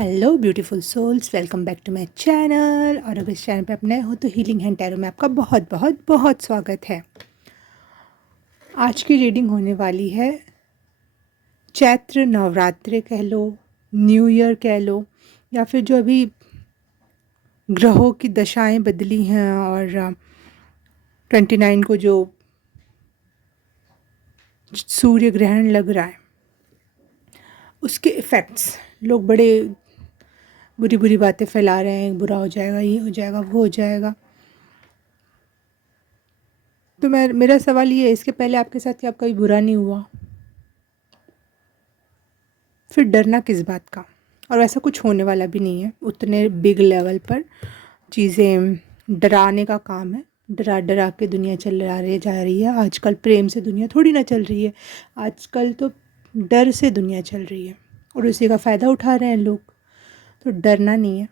Hello beautiful souls, welcome back to my channel. और अगर इस चैनल पे आप नए हो तो हीलिंग हैंड टैरो में आपका बहुत बहुत बहुत स्वागत है। आज की रीडिंग होने वाली है चैत्र नवरात्रि कह लो, न्यू ईयर कह लो, या फिर जो अभी ग्रहों की दशाएं बदली हैं और 29 को जो सूर्य ग्रहण लग रहा है उसके इफ़ेक्ट्स। लोग बड़े बुरी बुरी बातें फैला रहे हैं, बुरा हो जाएगा, ये हो जाएगा, वो हो जाएगा। तो मेरा सवाल ये है, इसके पहले आपके साथ क्या कभी बुरा नहीं हुआ? फिर डरना किस बात का? और वैसा कुछ होने वाला भी नहीं है उतने बिग लेवल पर। चीज़ें डराने का काम है, डरा डरा के दुनिया चल रही जा रही है। आजकल प्रेम से दुनिया थोड़ी ना चल रही है, आजकल तो डर से दुनिया चल रही है और उसी का फ़ायदा उठा रहे हैं लोग। तो डरना नहीं है।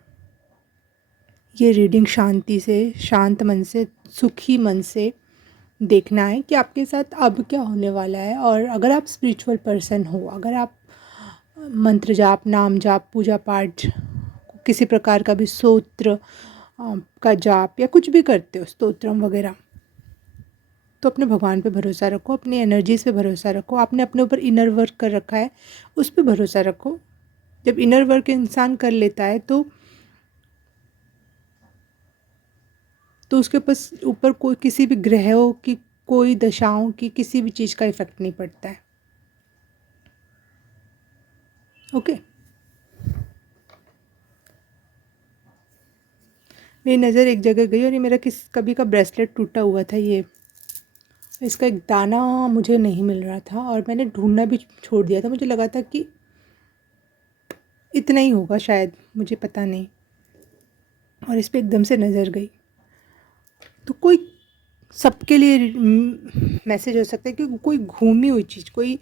ये रीडिंग शांति से, शांत मन से, सुखी मन से देखना है कि आपके साथ अब क्या होने वाला है। और अगर आप स्पिरिचुअल पर्सन हो, अगर आप मंत्र जाप, नाम जाप, पूजा पाठ, किसी प्रकार का भी स्तोत्र का जाप या कुछ भी करते हो, स्तोत्रम वगैरह, तो अपने भगवान पे भरोसा रखो, अपनी एनर्जीज पे भरोसा रखो। आपने अपने ऊपर इनर वर्क कर रखा है, उस पर भरोसा रखो। जब इनर वर्क इंसान कर लेता है तो उसके ऊपर कोई किसी भी ग्रहों की, कोई दशाओं की, किसी भी चीज़ का इफ़ेक्ट नहीं पड़ता है। ओके। मेरी नज़र एक जगह गई और ये मेरा कभी का ब्रेसलेट टूटा हुआ था। ये इसका एक दाना मुझे नहीं मिल रहा था और मैंने ढूंढना भी छोड़ दिया था। मुझे लगा था कि इतना ही होगा शायद, मुझे पता नहीं। और इस पे एकदम से नज़र गई। तो कोई सबके लिए मैसेज हो सकता है कि कोई घूमी हुई चीज़, कोई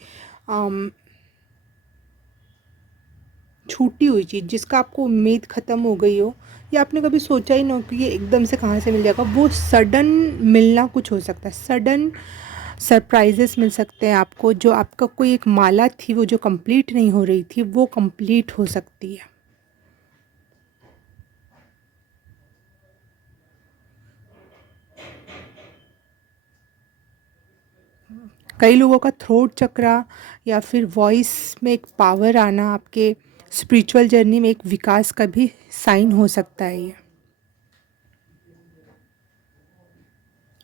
छूटी हुई चीज़ जिसका आपको उम्मीद ख़त्म हो गई हो, या आपने कभी सोचा ही ना हो कि ये एकदम से कहाँ से मिल जाएगा, वो सडन मिलना कुछ हो सकता है। सडन सरप्राइजेस मिल सकते हैं आपको। जो आपका कोई एक माला थी, वो जो कंप्लीट नहीं हो रही थी, वो कंप्लीट हो सकती है। कई लोगों का थ्रोट चक्रा या फिर वॉइस में एक पावर आना आपके स्पिरिचुअल जर्नी में एक विकास का भी साइन हो सकता है ये।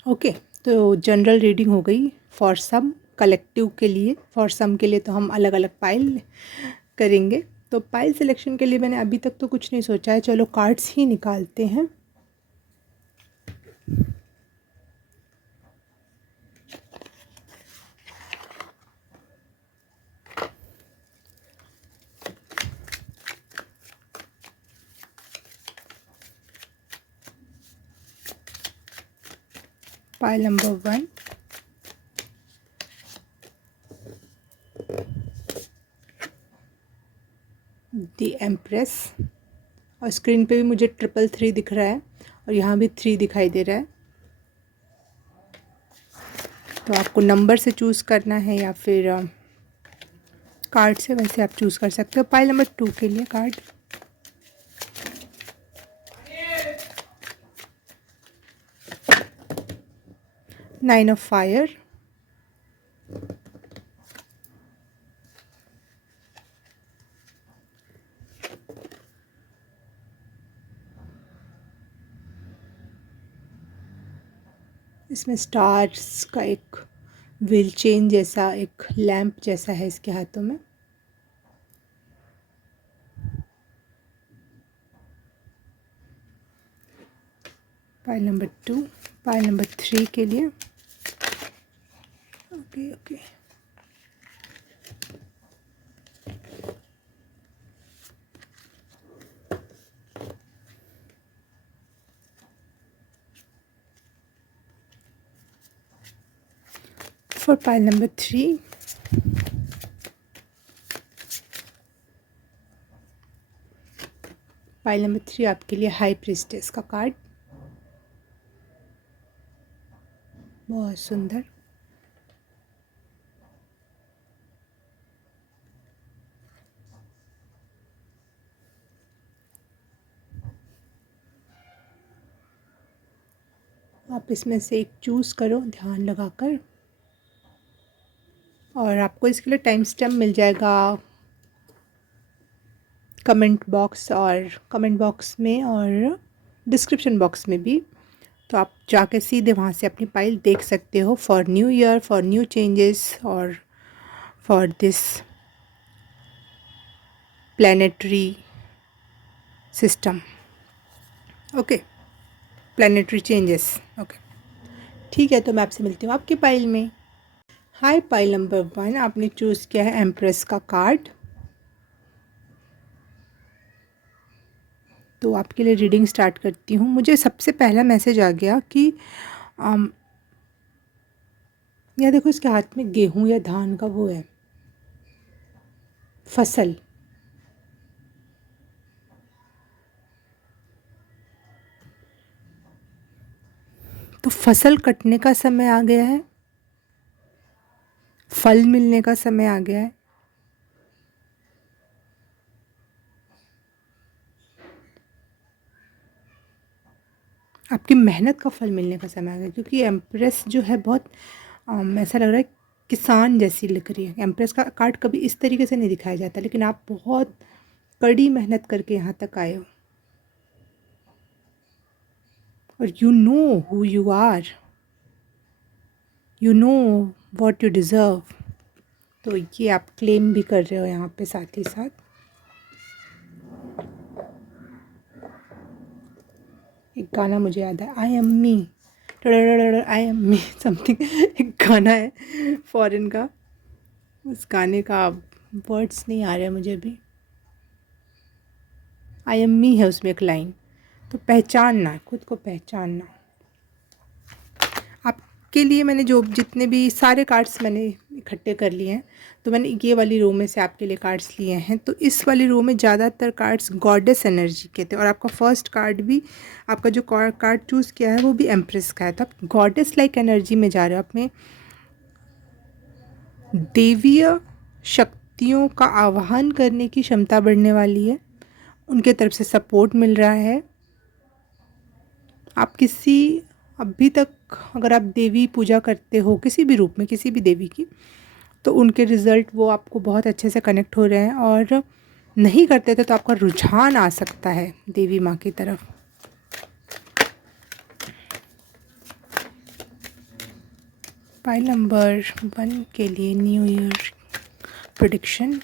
ओके। तो जनरल रीडिंग हो गई फॉर सम, कलेक्टिव के लिए। फॉर सम के लिए तो हम अलग अलग पाइल करेंगे। तो पाइल सिलेक्शन के लिए मैंने अभी तक तो कुछ नहीं सोचा है, चलो कार्ड्स ही निकालते हैं। Pile number 1, the empress. और स्क्रीन पे भी मुझे 333 दिख रहा है और यहाँ भी 3 दिखाई दे रहा है। तो आपको नंबर से चूज़ करना है या फिर कार्ड से, वैसे आप चूज़ कर सकते हो। पाइल नंबर 2 के लिए कार्ड, नाइन ऑफ फायर, इसमें स्टार्स का एक व्हील चेन जैसा, एक लैंप जैसा है इसके हाथों में। पाइल नंबर 2, पाइल नंबर 3 के लिए। Okay okay. For pile number 3, pile number 3 आपके लिए हाई प्रीस्टेस का कार्ड, बहुत सुंदर। आप इसमें से एक चूज़ करो ध्यान लगाकर, और आपको इसके लिए टाइम स्टैम्प मिल जाएगा कमेंट बॉक्स में और डिस्क्रिप्शन बॉक्स में भी। तो आप जाके सीधे वहाँ से अपनी फाइल देख सकते हो for new year, for new changes और for this planetary system. Okay, planetary changes. Okay, ठीक है, तो मैं आपसे मिलती हूँ आपकी फाइल में। हाय, फाइल नंबर 1, आपने चूज़ किया है एम्प्रेस का कार्ड। तो आपके लिए रीडिंग स्टार्ट करती हूँ। मुझे सबसे पहला मैसेज आ गया कि यह देखो, इसके हाथ में गेहूँ या धान का वो है, फसल। तो फसल कटने का समय आ गया है, फल मिलने का समय आ गया है। आपकी मेहनत का फल मिलने का समय आ गया, क्योंकि एम्प्रेस जो है बहुत ऐसा लग रहा है किसान जैसी लिख रही है। एम्प्रेस का कार्ड कभी इस तरीके से नहीं दिखाया जाता, लेकिन आप बहुत कड़ी मेहनत करके यहाँ तक आए हो, और you know who you are, you know what you deserve. तो ये आप क्लेम भी कर रहे हो यहाँ पे साथ ही साथ। एक गाना मुझे याद है, I am me, I am me something, एक गाना है फॉरेन का, उस गाने का वर्ड्स नहीं आ रहे मुझे भी। आई एम मी है उसमें एक लाइन। तो पहचानना, खुद को पहचानना। आपके लिए मैंने जो जितने भी सारे कार्ड्स मैंने इकट्ठे कर लिए हैं, तो मैंने ये वाली रो में से आपके लिए कार्ड्स लिए हैं। तो इस वाली रो में ज़्यादातर कार्ड्स गॉडेस एनर्जी के थे, और आपका फर्स्ट कार्ड भी, आपका जो कार्ड चूज़ किया है वो भी एम्प्रेस का है। तो आप गॉडेस लाइक एनर्जी में जा रहे हो, अपने देवीय शक्तियों का आवाहन करने की क्षमता बढ़ने वाली है, उनके तरफ से सपोर्ट मिल रहा है। आप अभी तक अगर आप देवी पूजा करते हो किसी भी रूप में, किसी भी देवी की, तो उनके रिज़ल्ट वो आपको बहुत अच्छे से कनेक्ट हो रहे हैं, और नहीं करते थे तो आपका रुझान आ सकता है देवी माँ की तरफ। फाइल नंबर 1 के लिए new year prediction.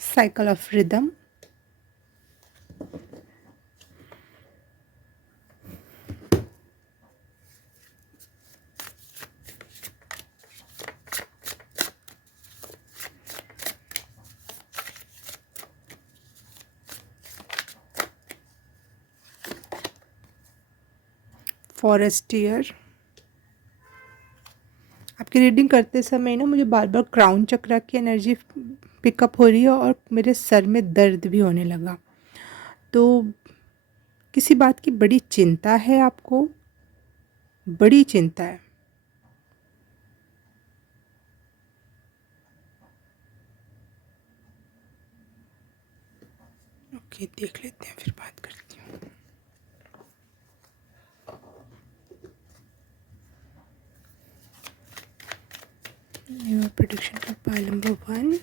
Cycle of rhythm, Forestier. आपकी रीडिंग करते समय ना मुझे बार बार क्राउन चक्रा की एनर्जी पिकअप हो रही है, और मेरे सर में दर्द भी होने लगा। तो किसी बात की बड़ी चिंता है आपको, बड़ी चिंता है। ओके, देख लेते हैं, फिर बात करती हूँ। New prediction for pile number 1।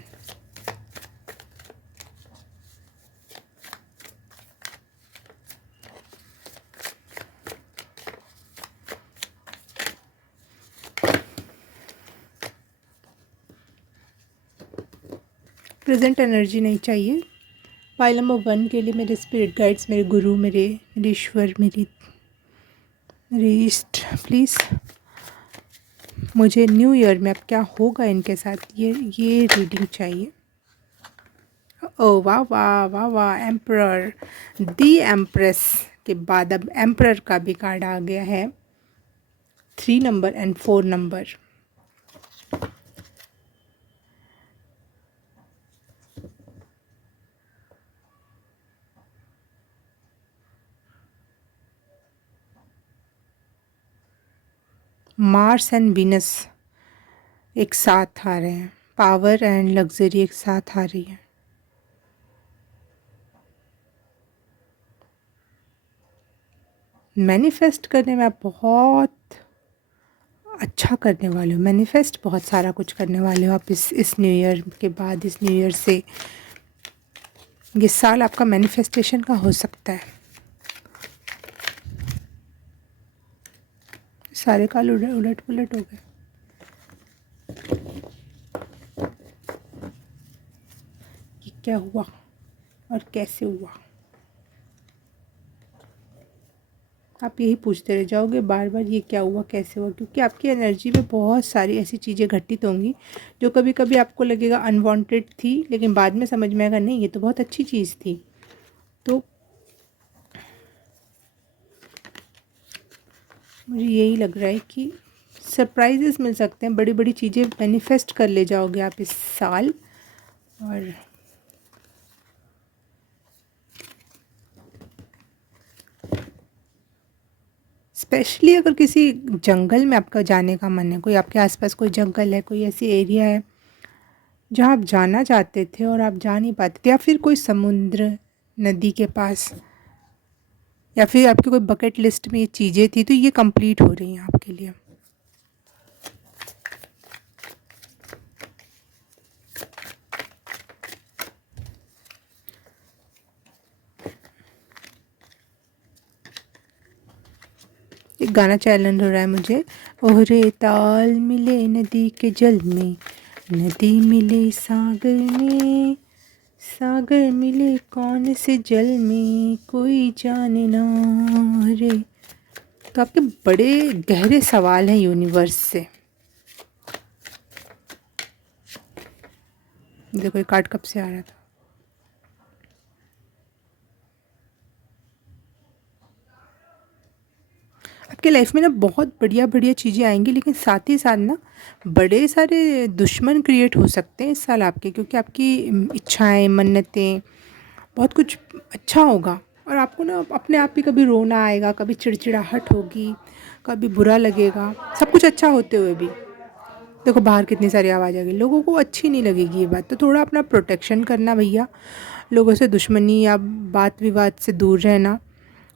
Present energy नहीं चाहिए। फाइल नंबर 1 के लिए मेरे स्पिरिट गाइड्स, मेरे गुरु, मेरे ईश्वर, मेरे ईस्ट, प्लीज़ मुझे न्यू ईयर में अब क्या होगा इनके साथ, ये रीडिंग चाहिए। ओ वाह वाह वाह वाह, एम्परर, दी एम्प्रेस के बाद अब एम्परर का भी कार्ड आ गया है, 3 number and 4 number. Mars and Venus एक साथ आ रहे हैं, पावर एंड लग्जरी एक साथ आ रही है। मैनिफेस्ट करने में आप बहुत अच्छा करने वाले हो, मैनिफेस्ट बहुत सारा कुछ करने वाले हो आप इस न्यू ईयर के बाद। इस न्यू ईयर से ये साल आपका मैनिफेस्टेशन का हो सकता है। सारे काल उलट पुलट हो गए। ये क्या हुआ और कैसे हुआ? आप यही पूछते रह जाओगे बार बार, ये क्या हुआ कैसे हुआ, क्योंकि आपकी एनर्जी में बहुत सारी ऐसी चीज़ें घटित होंगी जो कभी कभी आपको लगेगा अनवांटेड थी, लेकिन बाद में समझ में आएगा नहीं ये तो बहुत अच्छी चीज़ थी। तो मुझे यही लग रहा है कि सरप्राइजेस मिल सकते हैं, बड़ी बड़ी चीज़ें मैनिफेस्ट कर ले जाओगे आप इस साल। और स्पेशली अगर किसी जंगल में आपका जाने का मन है, कोई आपके आसपास कोई जंगल है, कोई ऐसी एरिया है जहाँ आप जाना चाहते थे और आप जा नहीं पाते थे, या फिर कोई समुद्र नदी के पास, या फिर आपकी कोई बकेट लिस्ट में ये चीज़ें थी, तो ये कंप्लीट हो रही हैं आपके लिए। एक गाना चैलेंज हो रहा है मुझे, ओहरे ताल मिले नदी के जल में, नदी मिले सागर में, सागर मिले कौन से जल में, कोई जाने ना रे। तो आपके बड़े गहरे सवाल हैं यूनिवर्स से। देखो ये कार्ड कब से आ रहा था। आपके लाइफ में ना बहुत बढ़िया बढ़िया चीज़ें आएंगी, लेकिन साथ ही साथ ना बड़े सारे दुश्मन क्रिएट हो सकते हैं इस साल आपके, क्योंकि आपकी इच्छाएं, मन्नतें, बहुत कुछ अच्छा होगा। और आपको ना अपने आप ही कभी रोना आएगा, कभी चिड़चिड़ाहट होगी, कभी बुरा लगेगा, सब कुछ अच्छा होते हुए भी। देखो बाहर कितनी सारी आवाज़ आ गई, लोगों को अच्छी नहीं लगेगी ये बात। तो थोड़ा अपना प्रोटेक्शन करना भैया, लोगों से दुश्मनी या बात विवाद से दूर रहना,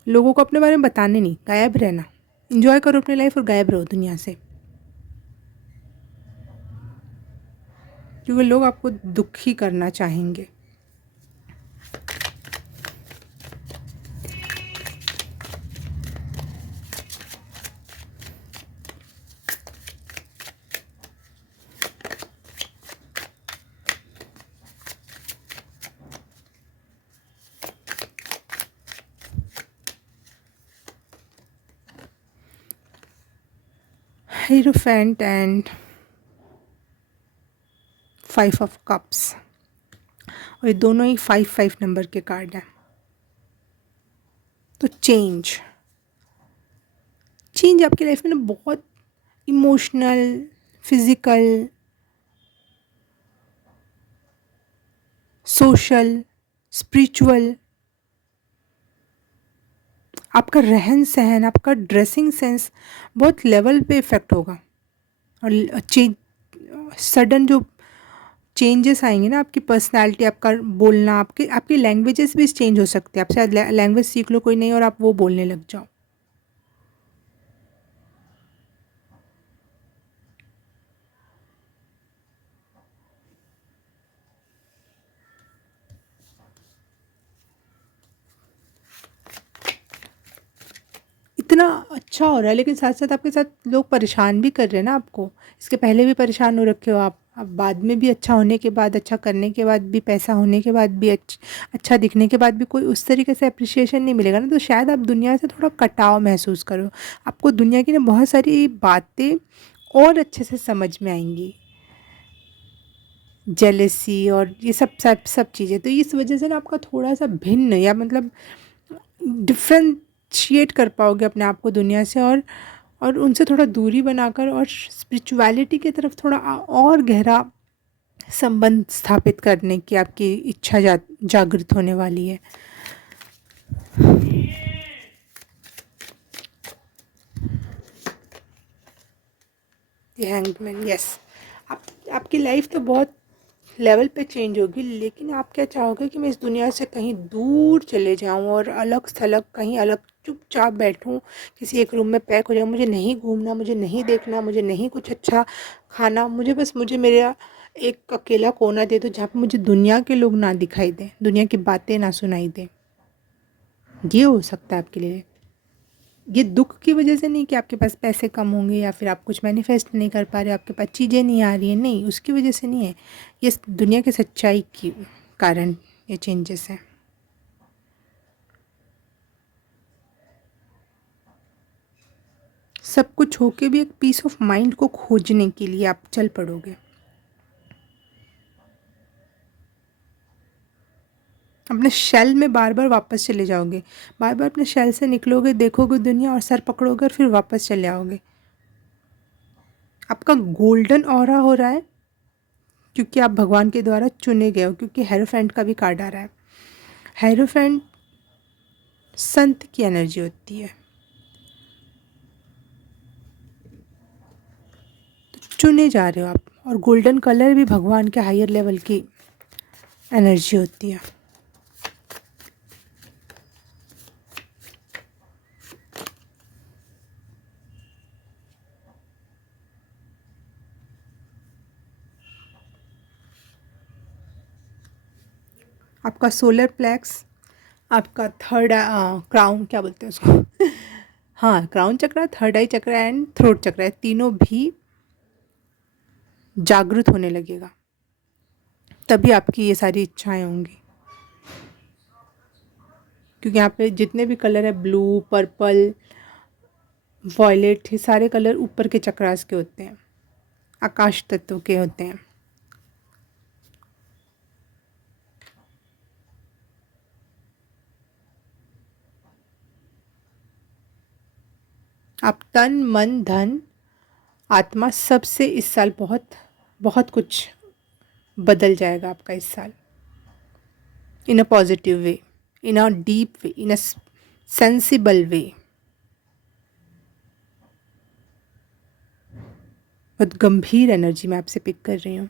लोगों को अपने बारे में बताने नहीं, गायब रहना, इंजॉय करो अपनी लाइफ और गायब रहो दुनिया से, क्योंकि लोग आपको दुखी करना चाहेंगे। Hierophant एंड 5 ऑफ कप्स, और ये दोनों ही 5 नंबर के कार्ड हैं। तो चेंज आपकी लाइफ में ना बहुत इमोशनल, फिजिकल, सोशल, स्पिरिचुअल, आपका रहन सहन, आपका ड्रेसिंग सेंस बहुत लेवल पे इफ़ेक्ट होगा। और चेंज, सडन जो चेंजेस आएंगे ना, आपकी पर्सनालिटी, आपका बोलना, आपकी लैंग्वेजेस भी चेंज हो सकते हैं। आप शायद लैंग्वेज सीख लो कोई नहीं और आप वो बोलने लग जाओ। इतना अच्छा हो रहा है, लेकिन साथ साथ आपके साथ लोग परेशान भी कर रहे हैं ना आपको। इसके पहले भी परेशान हो रखे हो आप, अब बाद में भी अच्छा होने के बाद, अच्छा करने के बाद भी, पैसा होने के बाद भी, अच्छा दिखने के बाद भी कोई उस तरीके से अप्रिशिएशन नहीं मिलेगा ना, तो शायद आप दुनिया से थोड़ा कटाव महसूस करो। आपको दुनिया की ना बहुत सारी बातें और अच्छे से समझ में आएंगी, जेलेसी और ये सब चीज़ें। तो इस वजह से ना आपका थोड़ा सा भिन्न, या मतलब डिफ्रेंशिएट कर पाओगे अपने आप को दुनिया से, और उनसे थोड़ा दूरी बनाकर और स्पिरिचुअलिटी की तरफ थोड़ा और गहरा संबंध स्थापित करने की आपकी इच्छा जागृत होने वाली है। Hangman, yes. आप आपकी लाइफ तो बहुत लेवल पे चेंज होगी, लेकिन आप क्या चाहोगे कि मैं इस दुनिया से कहीं दूर चले जाऊं और अलग थलग कहीं अलग चुपचाप बैठूं, किसी एक रूम में पैक हो जाऊं। मुझे नहीं घूमना, मुझे नहीं देखना, मुझे नहीं कुछ अच्छा खाना, मुझे मेरा एक अकेला कोना दे दो जहाँ पे मुझे दुनिया के लोग ना दिखाई दें, दुनिया की बातें ना सुनाई दें। ये हो सकता है आपके लिए। ये दुख की वजह से नहीं कि आपके पास पैसे कम होंगे या फिर आप कुछ मैनिफेस्ट नहीं कर पा रहे हो, आपके पास चीज़ें नहीं आ रही हैं, नहीं, उसकी वजह से नहीं है। ये दुनिया की सच्चाई की कारण ये चेंजेस हैं। सब कुछ होके भी एक पीस ऑफ माइंड को खोजने के लिए आप चल पड़ोगे। अपने शेल में बार बार वापस चले जाओगे, बार बार अपने शेल से निकलोगे, देखोगे दुनिया और सर पकड़ोगे और फिर वापस चले आओगे। आपका गोल्डन ऑरा हो रहा है क्योंकि आप भगवान के द्वारा चुने गए हो, क्योंकि हेरोफेंट का भी कार्ड आ रहा है। हेरोफेंट संत की एनर्जी होती है, तो चुने जा रहे हो आप। और गोल्डन कलर भी भगवान के हायर लेवल की एनर्जी होती है। आपका सोलर प्लेक्स, आपका थर्ड क्राउन, क्या बोलते हैं उसको हाँ, क्राउन चक्र, थर्ड आई चक्र एंड थ्रोट चक्र है, तीनों भी जागृत होने लगेगा, तभी आपकी ये सारी इच्छाएं होंगी। क्योंकि यहाँ पे जितने भी कलर है, ब्लू, पर्पल, वॉयलेट, ये सारे कलर ऊपर के चक्रास के होते हैं, आकाश तत्व के होते हैं। आप तन मन धन आत्मा सबसे इस साल बहुत बहुत कुछ बदल जाएगा आपका इस साल, in a positive way, in a deep way, in a sensible way. बहुत गंभीर एनर्जी मैं आपसे पिक कर रही हूँ।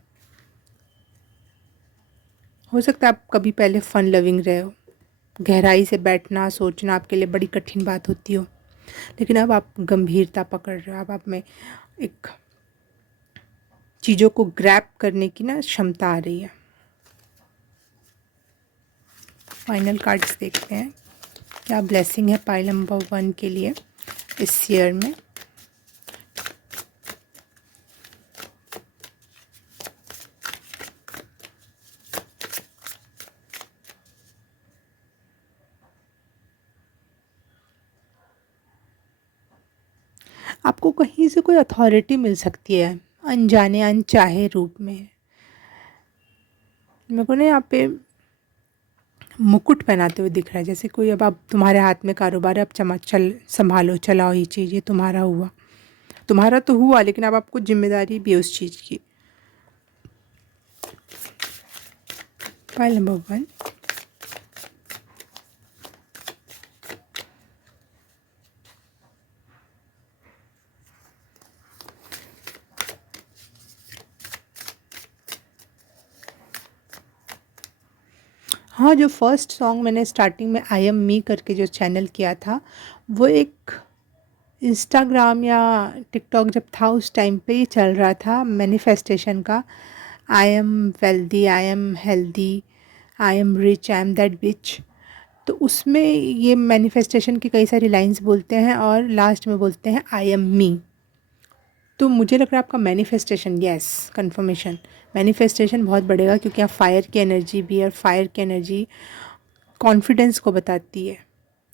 हो सकता है आप कभी पहले फन लविंग रहे हो, गहराई से बैठना सोचना आपके लिए बड़ी कठिन बात होती हो, लेकिन अब आप गंभीरता पकड़ रहे हो। अब आप में एक चीज़ों को ग्रैब करने की ना क्षमता आ रही है। फाइनल कार्ड्स देखते हैं क्या ब्लेसिंग है पाइल नंबर 1 के लिए इस ईयर में। आपको कहीं से कोई अथॉरिटी मिल सकती है अनजाने अनचाहे रूप में। मेरे को ना यहाँ पे मुकुट पहनाते हुए दिख रहा है, जैसे कोई, अब आप, तुम्हारे हाथ में कारोबार है, अब संभालो, चलाओ, ये चीज़, ये तुम्हारा हुआ, तुम्हारा तो हुआ, लेकिन अब आपको जिम्मेदारी भी है उस चीज़ की। पाइल नंबर 1, हाँ, जो फर्स्ट सॉन्ग मैंने स्टार्टिंग में आई एम मी करके जो चैनल किया था, वो एक इंस्टाग्राम या टिकटॉक जब था उस टाइम पे ये चल रहा था, मैनिफेस्टेशन का। I am wealthy, I am healthy, I am rich, I am that bitch. तो उसमें ये मैनिफेस्टेशन की कई सारी लाइंस बोलते हैं और लास्ट में बोलते हैं आई एम मी। तो मुझे लग रहा है आपका मैनिफेस्टेशन, यस, कंफर्मेशन, मैनिफेस्टेशन बहुत बढ़ेगा, क्योंकि आप फायर की एनर्जी भी है, और फायर की एनर्जी कॉन्फिडेंस को बताती है,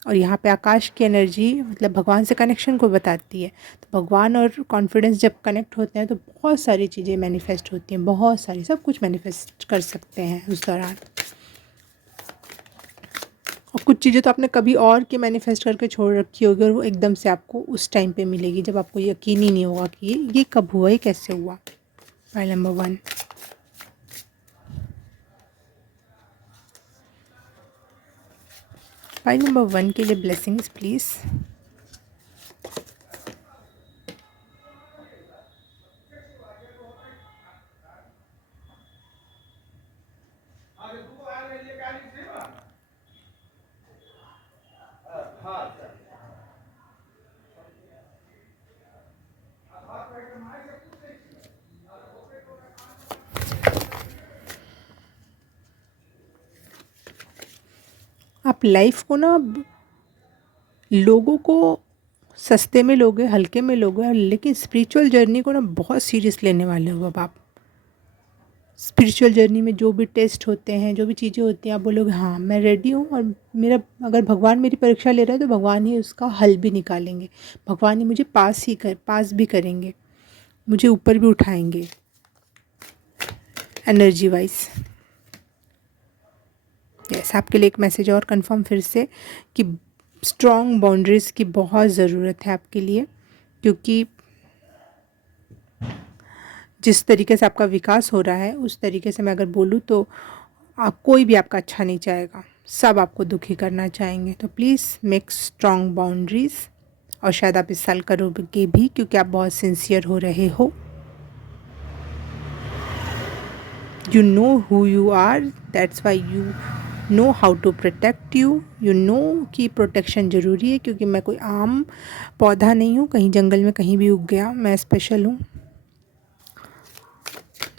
और यहाँ पे आकाश की एनर्जी मतलब भगवान से कनेक्शन को बताती है। तो भगवान और कॉन्फिडेंस जब कनेक्ट होते हैं तो बहुत सारी चीज़ें मैनिफेस्ट होती हैं, बहुत सारी, सब कुछ मैनिफेस्ट कर सकते हैं उस दौरान। और कुछ चीज़ें तो आपने कभी और के मैनिफेस्ट करके छोड़ रखी होगी, और वो एकदम से आपको उस टाइम पे मिलेगी जब आपको यकीन ही नहीं होगा कि ये कब हुआ, ये कैसे हुआ। फाइल नंबर 1, फाइल नंबर 1 के लिए ब्लेसिंग्स प्लीज़। आप लाइफ को ना लोगों को सस्ते में लोगे, हल्के में लोगे, लेकिन स्पिरिचुअल जर्नी को ना बहुत सीरियस लेने वाले हो। अब आप स्पिरिचुअल जर्नी में जो भी टेस्ट होते हैं, जो भी चीज़ें होती हैं, आप बोलोगे हाँ मैं रेडी हूँ, और मेरा अगर भगवान मेरी परीक्षा ले रहा है तो भगवान ही उसका हल भी निकालेंगे, भगवान ही मुझे पास भी करेंगे, मुझे ऊपर भी उठाएंगे एनर्जी वाइज। यस, आपके लिए एक मैसेज और कंफर्म फिर से कि स्ट्रॉन्ग बाउंड्रीज़ की बहुत ज़रूरत है आपके लिए, क्योंकि जिस तरीके से आपका विकास हो रहा है उस तरीके से मैं अगर बोलूँ तो कोई भी आपका अच्छा नहीं चाहेगा, सब आपको दुखी करना चाहेंगे। तो प्लीज़ मेक स्ट्रॉन्ग बाउंड्रीज़, और शायद आप इस साल करोगे भी, क्योंकि आप बहुत सिंसियर हो रहे हो। You know who you are, that's why you know how to protect you know कि प्रोटेक्शन ज़रूरी है, क्योंकि मैं कोई आम पौधा नहीं हूँ, कहीं जंगल में कहीं भी उग गया। मैं स्पेशल हूँ,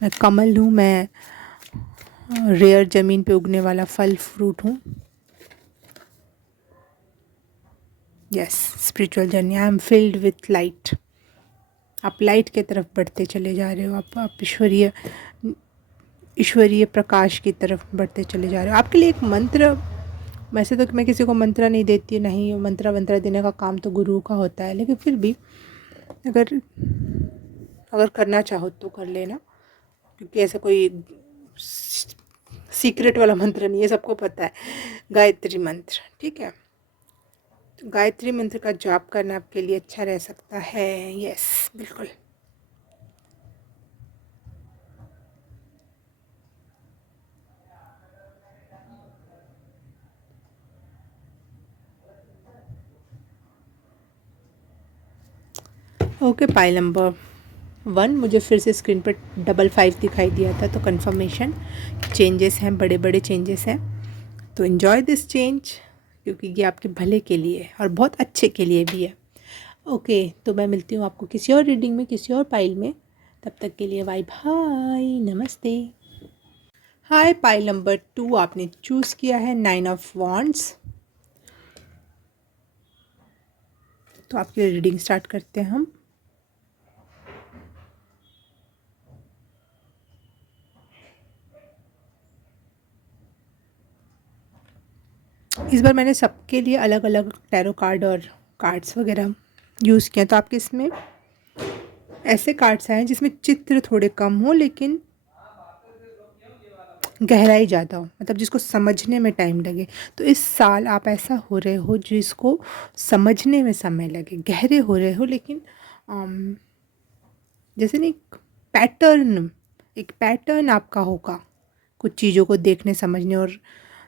मैं कमल हूँ, मैं रेयर ज़मीन पे उगने वाला फल फ्रूट हूँ। Yes, spiritual journey, I am filled with light. आप लाइट की तरफ बढ़ते चले जा रहे हो, आप ईश्वरीय प्रकाश की तरफ बढ़ते चले जा रहे हो। आपके लिए एक मंत्र, वैसे तो मैं किसी को मंत्र नहीं देती, नहीं मंत्र देने का काम तो गुरु का होता है, लेकिन फिर भी अगर करना चाहो तो कर लेना, क्योंकि ऐसा कोई सीक्रेट वाला मंत्र नहीं है, सबको पता है। गायत्री मंत्र, ठीक है, तो गायत्री मंत्र का जाप करना आपके लिए अच्छा रह सकता है। यस, बिल्कुल। ओके, पाइल नंबर 1, मुझे फिर से स्क्रीन पर 55 दिखाई दिया था, तो कंफर्मेशन चेंजेस हैं, बड़े बड़े चेंजेस हैं। तो इन्जॉय दिस चेंज, क्योंकि ये आपके भले के लिए और बहुत अच्छे के लिए भी है। ओके, तो मैं मिलती हूँ आपको किसी और रीडिंग में, किसी और पाइल में। तब तक के लिए बाय बाय, नमस्ते। हाय, पाइल नंबर 2 आपने चूज़ किया है 9 ऑफ वॉन्ड्स। तो आपकी रीडिंग स्टार्ट करते हैं हम। इस बार मैंने सबके लिए अलग अलग टैरो कार्ड और कार्ड्स वगैरह यूज़ किया, तो आपके इसमें ऐसे कार्ड्स आए हैं जिसमें चित्र थोड़े कम हो लेकिन गहराई ज़्यादा हो, मतलब जिसको समझने में टाइम लगे। तो इस साल आप ऐसा हो रहे हो जिसको समझने में समय लगे, गहरे हो रहे हो, लेकिन जैसे नहीं, एक पैटर्न आपका होगा कुछ चीज़ों को देखने, समझने और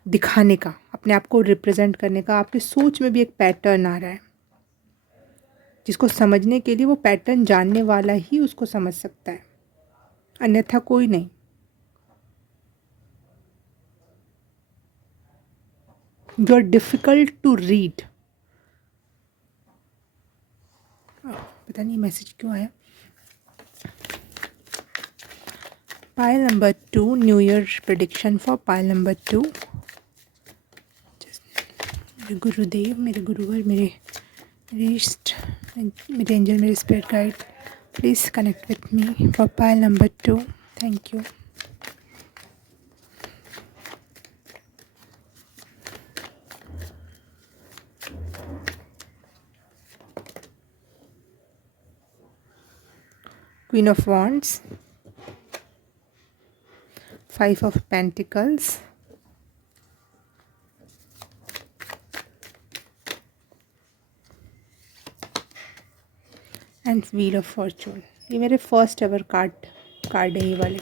दिखाने का, अपने आप को रिप्रेजेंट करने का। आपकी सोच में भी एक पैटर्न आ रहा है, जिसको समझने के लिए वो पैटर्न जानने वाला ही उसको समझ सकता है, अन्यथा कोई नहीं। You are difficult to read. पता नहीं मैसेज क्यों आया। Pile number 2, new year prediction for pile number 2। मेरे गुरुदेव, मेरे गुरुवर, मेरे इष्ट, मेरे एंजल, मेरे spirit guide, please connect with me for pile number 2। Thank you. Queen of Wands, 5 of Pentacles, and wheel of Fortune. ये मेरे फर्स्ट एवर कार्ड है, ये वाले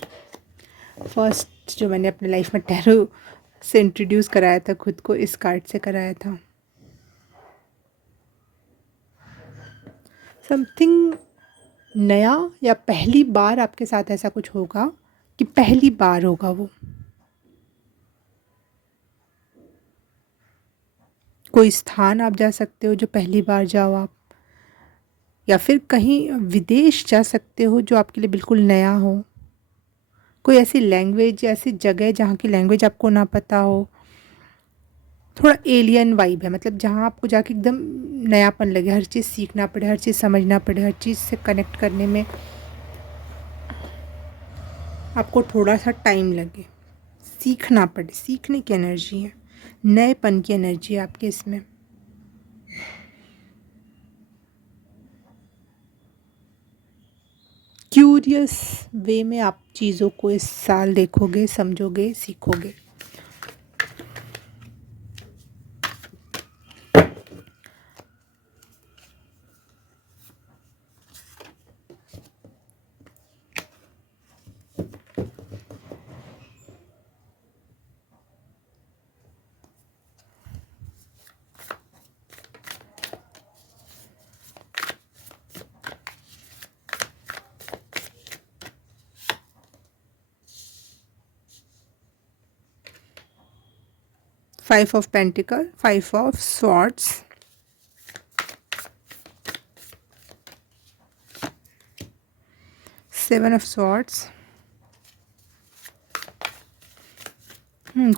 फर्स्ट जो मैंने अपने लाइफ में टैरो से इंट्रोड्यूस कराया था खुद को, इस कार्ड से कराया था। समथिंग नया, या पहली बार आपके साथ ऐसा कुछ होगा कि पहली बार होगा वो, कोई स्थान आप जा सकते हो जो पहली बार जाओ आप, या फिर कहीं विदेश जा सकते हो जो आपके लिए बिल्कुल नया हो, कोई ऐसी लैंग्वेज, ऐसी जगह जहाँ की लैंग्वेज आपको ना पता हो, थोड़ा एलियन वाइब है, मतलब जहाँ आपको जाके एकदम नयापन लगे, हर चीज़ सीखना पड़े, हर चीज़ समझना पड़े, हर चीज़ से कनेक्ट करने में आपको थोड़ा सा टाइम लगे, सीखना पड़े, सीखने की एनर्जी है, नएपन की एनर्जी है आपके इसमें। क्यूरियस वे में आप चीज़ों को इस साल देखोगे, समझोगे, सीखोगे। Five of pentacle, five of swords, seven of swords.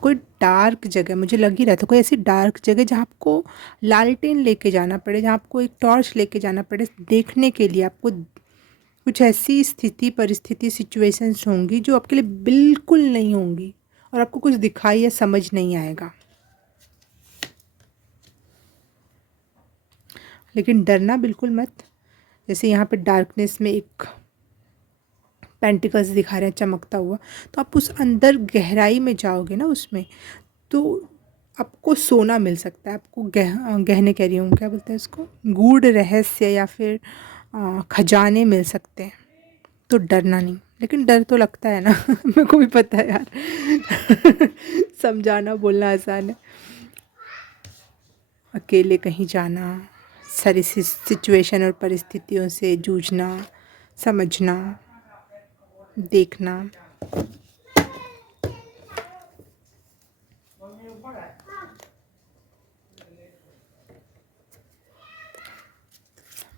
कोई डार्क जगह, मुझे लग ही रहा था कोई ऐसी डार्क जगह जहाँ आपको लालटेन लेके जाना पड़े, जहाँ आपको एक टॉर्च लेके जाना पड़े देखने के लिए। आपको कुछ ऐसी स्थिति, परिस्थिति, सिचुएशंस होंगी जो आपके लिए बिल्कुल नहीं होंगी और आपको कुछ दिखाई या समझ नहीं आएगा। लेकिन डरना बिल्कुल मत। जैसे यहाँ पे डार्कनेस में एक पेंटिकल्स दिखा रहे हैं चमकता हुआ, तो आप उस अंदर गहराई में जाओगे ना उसमें, तो आपको सोना मिल सकता है। आपको गहने कह रही हूँ, क्या बोलते हैं इसको, गूढ़ रहस्य या फिर खजाने मिल सकते हैं। तो डरना नहीं, लेकिन डर तो लगता है ना मेरे को भी पता है यार समझाना बोलना आसान है। अकेले कहीं जाना, सारी सिचुएशन और परिस्थितियों से जूझना, समझना, देखना।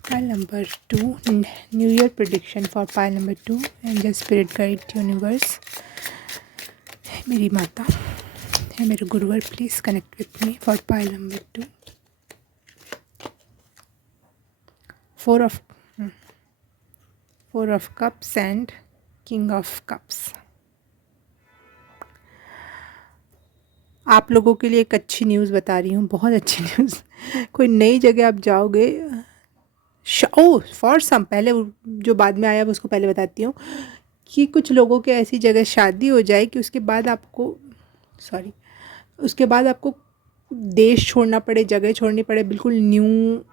Pile number 2, New Year prediction for pile number 2, and the spirit guide universe. मेरी माता है, मेरे गुरुवर, please connect with me for pile number 2। Four of cups and king of cups. आप लोगों के लिए एक अच्छी न्यूज़ बता रही हूँ, बहुत अच्छी न्यूज़। कोई नई जगह आप जाओगे। फॉर सम, पहले जो बाद में आया वो उसको पहले बताती हूँ कि कुछ लोगों के ऐसी जगह शादी हो जाए कि उसके बाद आपको उसके बाद आपको देश छोड़ना पड़े, जगह छोड़नी पड़े, बिल्कुल न्यू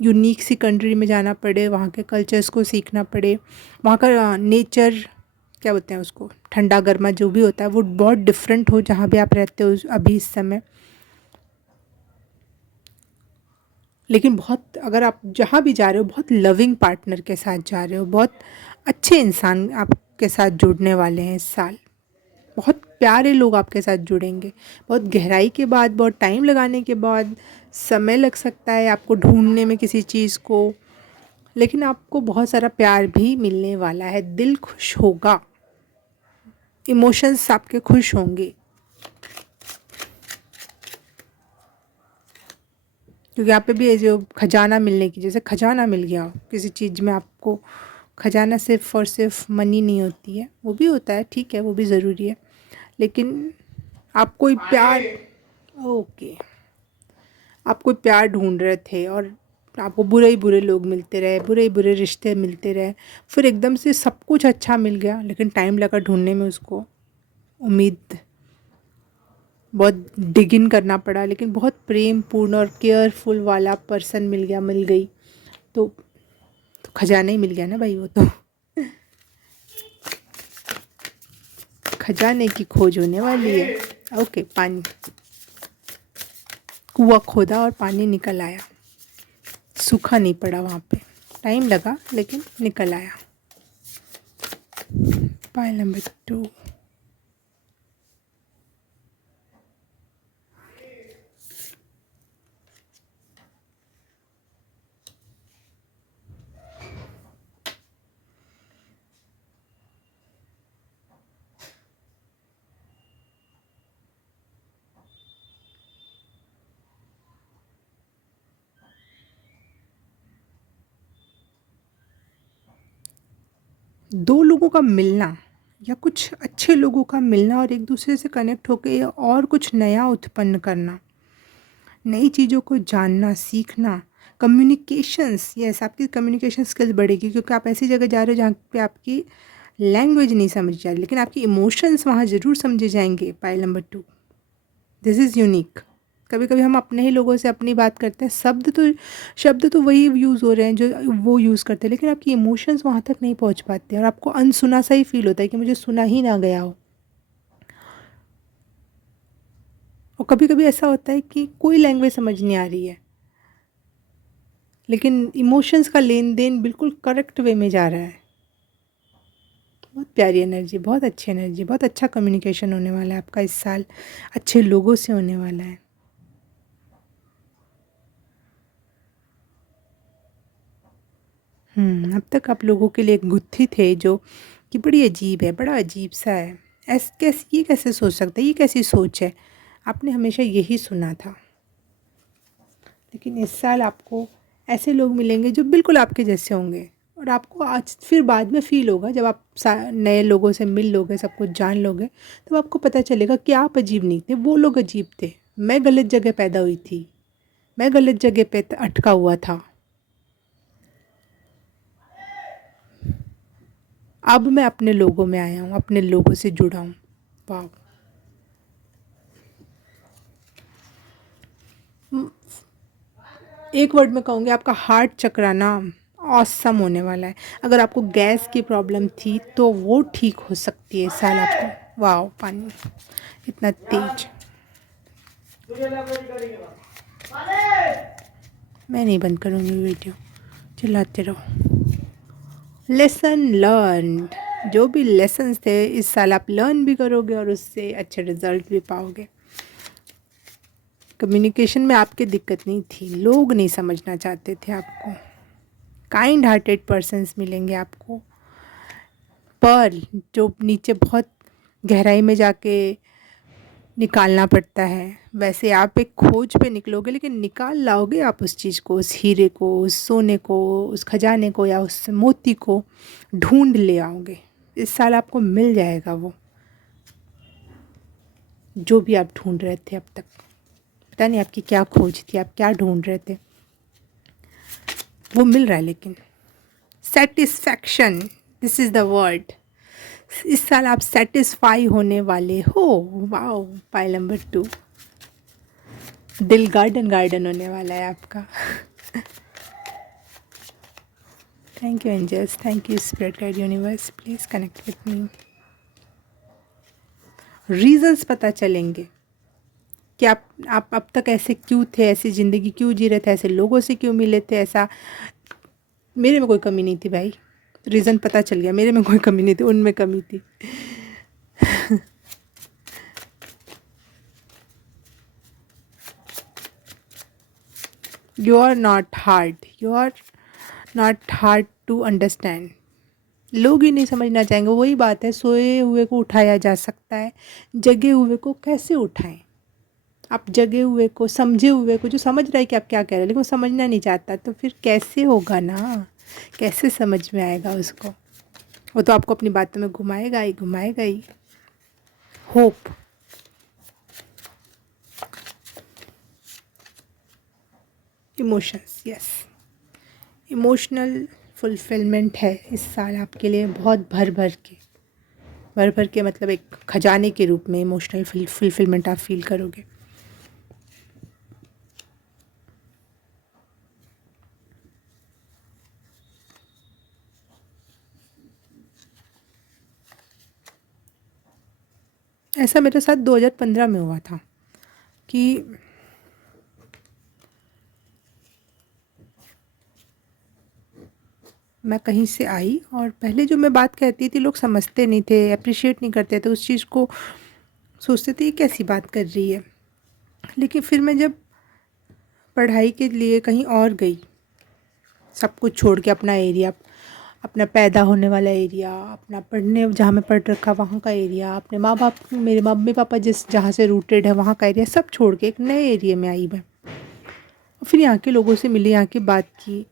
यूनिक सी कंट्री में जाना पड़े, वहाँ के कल्चर्स को सीखना पड़े, वहाँ का नेचर, क्या बोलते हैं उसको, ठंडा गर्मा जो भी होता है वो बहुत डिफरेंट हो जहाँ भी आप रहते हो अभी इस समय। लेकिन बहुत, अगर आप जहाँ भी जा रहे हो बहुत लविंग पार्टनर के साथ जा रहे हो, बहुत अच्छे इंसान आपके साथ जुड़ने वाले हैं इस साल। बहुत प्यारे लोग आपके साथ जुड़ेंगे, बहुत गहराई के बाद, बहुत टाइम लगाने के बाद, समय लग सकता है आपको ढूंढने में किसी चीज़ को, लेकिन आपको बहुत सारा प्यार भी मिलने वाला है। दिल खुश होगा, इमोशंस आपके खुश होंगे, क्योंकि यहाँ पे भी ये जो खजाना मिलने की, जैसे खजाना मिल गया किसी चीज़ में आपको। खजाना सिर्फ और सिर्फ मनी नहीं होती है, वो भी होता है, ठीक है, वो भी ज़रूरी है, लेकिन आप कोई प्यार, ओके, आप कोई प्यार ढूंढ रहे थे और आपको बुरे ही बुरे लोग मिलते रहे, बुरे ही बुरे रिश्ते मिलते रहे, फिर एकदम से सब कुछ अच्छा मिल गया, लेकिन टाइम लगा ढूंढने में उसको। उम्मीद, बहुत डिग इन करना पड़ा, लेकिन बहुत प्रेम पूर्ण और केयरफुल वाला पर्सन मिल गया, मिल गई, तो खजाना ही मिल गया ना भाई वो तो। खजाने की खोज होने वाली है। ओके, पानी, कुआं खोदा और पानी निकल आया, सूखा नहीं पड़ा वहाँ पे, टाइम लगा लेकिन निकल आया। पाइल नंबर 2, दो लोगों का मिलना या कुछ अच्छे लोगों का मिलना और एक दूसरे से कनेक्ट होकर और कुछ नया उत्पन्न करना, नई चीज़ों को जानना, सीखना, कम्युनिकेशंस, यस आपकी कम्युनिकेशन स्किल्स बढ़ेगी क्योंकि आप ऐसी जगह जा रहे हो जहाँ पे आपकी लैंग्वेज नहीं समझी जा रही लेकिन आपकी इमोशंस वहाँ ज़रूर समझे जाएंगे। Point number 2, this is unique. कभी कभी हम अपने ही लोगों से अपनी बात करते हैं, शब्द तो वही यूज़ हो रहे हैं जो वो यूज़ करते हैं, लेकिन आपकी इमोशंस वहाँ तक नहीं पहुँच पाते और आपको अनसुना सा ही फील होता है कि मुझे सुना ही ना गया हो। और कभी कभी ऐसा होता है कि कोई लैंग्वेज समझ नहीं आ रही है लेकिन इमोशंस का लेन देन बिल्कुल करेक्ट वे में जा रहा है। बहुत प्यारी एनर्जी, बहुत अच्छी एनर्जी, बहुत अच्छा कम्युनिकेशन होने वाला है आपका इस साल, अच्छे लोगों से होने वाला है। अब तक आप लोगों के लिए एक गुत्थी थे जो कि बड़ी अजीब है, बड़ा अजीब सा है। ये कैसे सोच सकता है, ये कैसी सोच है? आपने हमेशा यही सुना था, लेकिन इस साल आपको ऐसे लोग मिलेंगे जो बिल्कुल आपके जैसे होंगे और आपको आज फिर बाद में फ़ील होगा जब आप नए लोगों से मिल लोगे, सब कुछ जान लोगे, तब आपको पता चलेगा कि आप अजीब नहीं थे, वो लोग अजीब थे। मैं गलत जगह पैदा हुई थी, मैं गलत जगह पे अटका हुआ था। अब मैं अपने लोगों में आया हूँ, अपने लोगों से जुड़ा हूँ। वाह, एक वर्ड में कहूँगी, आपका हार्ट चक्रा ना ऑसम होने वाला है। अगर आपको गैस की प्रॉब्लम थी तो वो ठीक हो सकती है इस साल आपको। वाह, पानी इतना तेज। मैं नहीं बंद करूँगी वीडियो, चिल्लाते रहो। लेसन लर्नड, जो भी लेसन्स थे इस साल आप लर्न भी करोगे और उससे अच्छे रिजल्ट भी पाओगे। कम्युनिकेशन में आपकी दिक्कत नहीं थी, लोग नहीं समझना चाहते थे आपको। काइंड हार्टेड पर्सन्स मिलेंगे आपको, पर जो नीचे बहुत गहराई में जाके निकालना पड़ता है, वैसे आप एक खोज पे निकलोगे लेकिन निकाल लाओगे आप उस चीज़ को, उस हीरे को, उस सोने को, उस खजाने को या उस मोती को ढूंढ ले आओगे। इस साल आपको मिल जाएगा वो जो भी आप ढूंढ रहे थे अब तक। पता नहीं आपकी क्या खोज थी, आप क्या ढूंढ रहे थे, वो मिल रहा है। लेकिन satisfaction, this is the word. इस साल आप सेटिस्फाई होने वाले हो। वाओ, पाइल नंबर 2, दिल गार्डन गार्डन होने वाला है आपका। Thank you angels, thank you spirit guide universe, please connect with me. Reasons पता चलेंगे कि आप अब तक ऐसे क्यों थे, ऐसी ज़िंदगी क्यों जी रहे थे, ऐसे लोगों से क्यों मिले थे। ऐसा मेरे में कोई कमी नहीं थी भाई, रीज़न पता चल गया, मेरे में कोई कमी नहीं थी, उनमें कमी थी। You are not hard to understand. लोग ही नहीं समझना चाहेंगे। वही बात है, सोए हुए को उठाया जा सकता है, जगे हुए को कैसे उठाएं? आप जगे हुए को, समझे हुए को, जो समझ रहा है कि आप क्या कह रहे हैं लेकिन वो समझना नहीं चाहता, तो फिर कैसे होगा ना, कैसे समझ में आएगा उसको? वो तो आपको अपनी बातों में घुमाएगा ही घुमाएगा ही। Hope, emotions, yes, emotional fulfilment है इस साल आपके लिए, बहुत भर भर के मतलब एक खजाने के रूप में इमोशनल फुलफिलमेंट आप फील करोगे। ऐसा मेरे साथ 2015 में हुआ था कि मैं कहीं से आई और पहले जो मैं बात कहती थी लोग समझते नहीं थे, अप्रिशिएट नहीं करते थे उस चीज़ को, सोचते थे ये कैसी बात कर रही है। लेकिन फिर मैं जब पढ़ाई के लिए कहीं और गई, सब कुछ छोड़ के, अपना एरिया, अपना पैदा होने वाला एरिया, अपना पढ़ने जहाँ मैं पढ़ रखा वहाँ का एरिया, अपने माँ बाप, मेरे मम्मी पापा जहाँ से रूटेड है वहाँ का एरिया, सब छोड़ के एक नए एरिया में आई मैं। और फिर यहाँ के लोगों से मिली, यहाँ की बात की,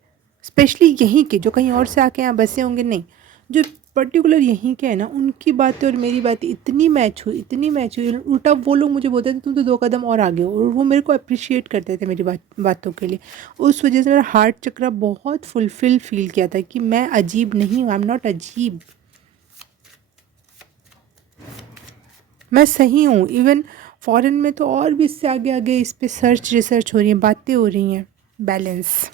स्पेशली यहीं के जो कहीं और से आके यहाँ बसे होंगे नहीं, जो पर्टिकुलर यहीं के है ना, उनकी बातें और मेरी बातें इतनी मैच हुई। उल्टा वो लोग मुझे बोलते थे तुम तो 2 कदम और आगे हो, और वो मेरे को अप्रिशिएट करते थे मेरी बातों के लिए। उस वजह से मेरा हार्ट चक्रा बहुत फुलफिल फील किया था कि मैं अजीब नहीं हूँ, आई एम नॉट अजीब, मैं सही हूँ। इवन फॉरेन में तो और भी इससे आगे आगे इस पे रिसर्च हो रही है, बातें हो रही हैं। बैलेंस।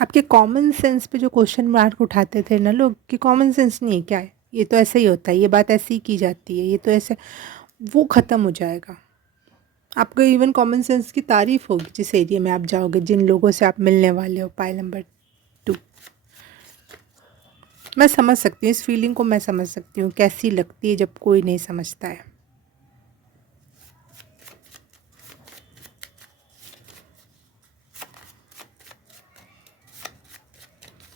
आपके कॉमन सेंस पे जो क्वेश्चन मार्क उठाते थे ना लोग कि कॉमन सेंस नहीं है क्या है, ये तो ऐसे ही होता है, ये बात ऐसे ही की जाती है, ये तो ऐसे, वो ख़त्म हो जाएगा। आपको इवन कॉमन सेंस की तारीफ़ होगी जिस एरिया में आप जाओगे, जिन लोगों से आप मिलने वाले हो। Pile number 2। मैं समझ सकती हूँ इस फीलिंग को, मैं समझ सकती हूँ कैसी लगती है जब कोई नहीं समझता है।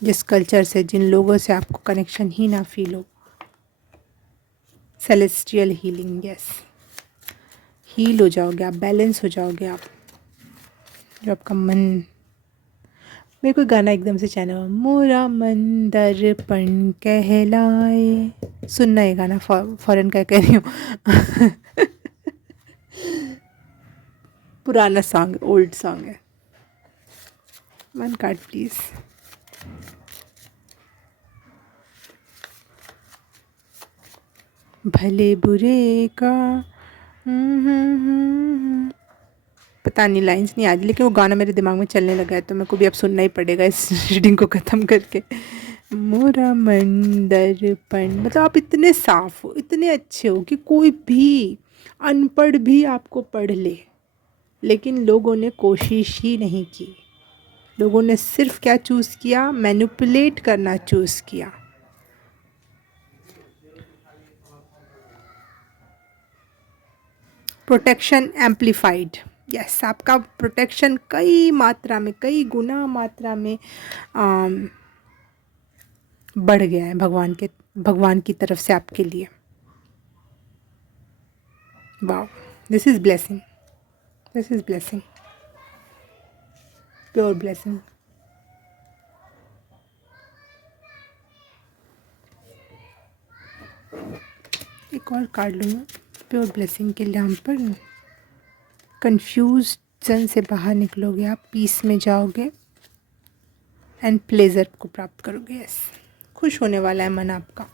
जिस कल्चर से, जिन लोगों से आपको कनेक्शन ही ना फील हो। Celestial healing, yes. हील हो जाओगे आप, बैलेंस हो जाओगे आप। जो आपका मन, मेरे को गाना एकदम से चैनल हुआ, मोरा मन दर्पण कहलाए। सुनना है गाना, फॉरेन का कह रही हूँ। पुराना सॉन्ग, ओल्ड सॉन्ग है। 1 कार्ड प्लीज़। भले बुरे का पता नहीं, लाइंस नहीं आ रही, लेकिन वो गाना मेरे दिमाग में चलने लगा है तो मेरे को भी अब सुनना ही पड़ेगा इस रीडिंग को ख़त्म करके। मोरा मन दर्पण, मतलब आप इतने साफ हो, इतने अच्छे हो कि कोई भी अनपढ़ भी आपको पढ़ ले, लेकिन लोगों ने कोशिश ही नहीं की। लोगों ने सिर्फ क्या चूज़ किया, मैनिपुलेट करना चूज़ किया। Protection amplified, yes. आपका प्रोटेक्शन कई मात्रा में, कई गुना मात्रा में बढ़ गया है भगवान की तरफ से आपके लिए। Wow, this is blessing, this is blessing, pure blessing. एक और कार्ड लूँगा प्योर ब्लेसिंग के लिए। हम पर कन्फ्यूजन से बाहर निकलोगे आप, पीस में जाओगे एंड प्लेजर को प्राप्त करोगे। यस, खुश होने वाला है मन आपका,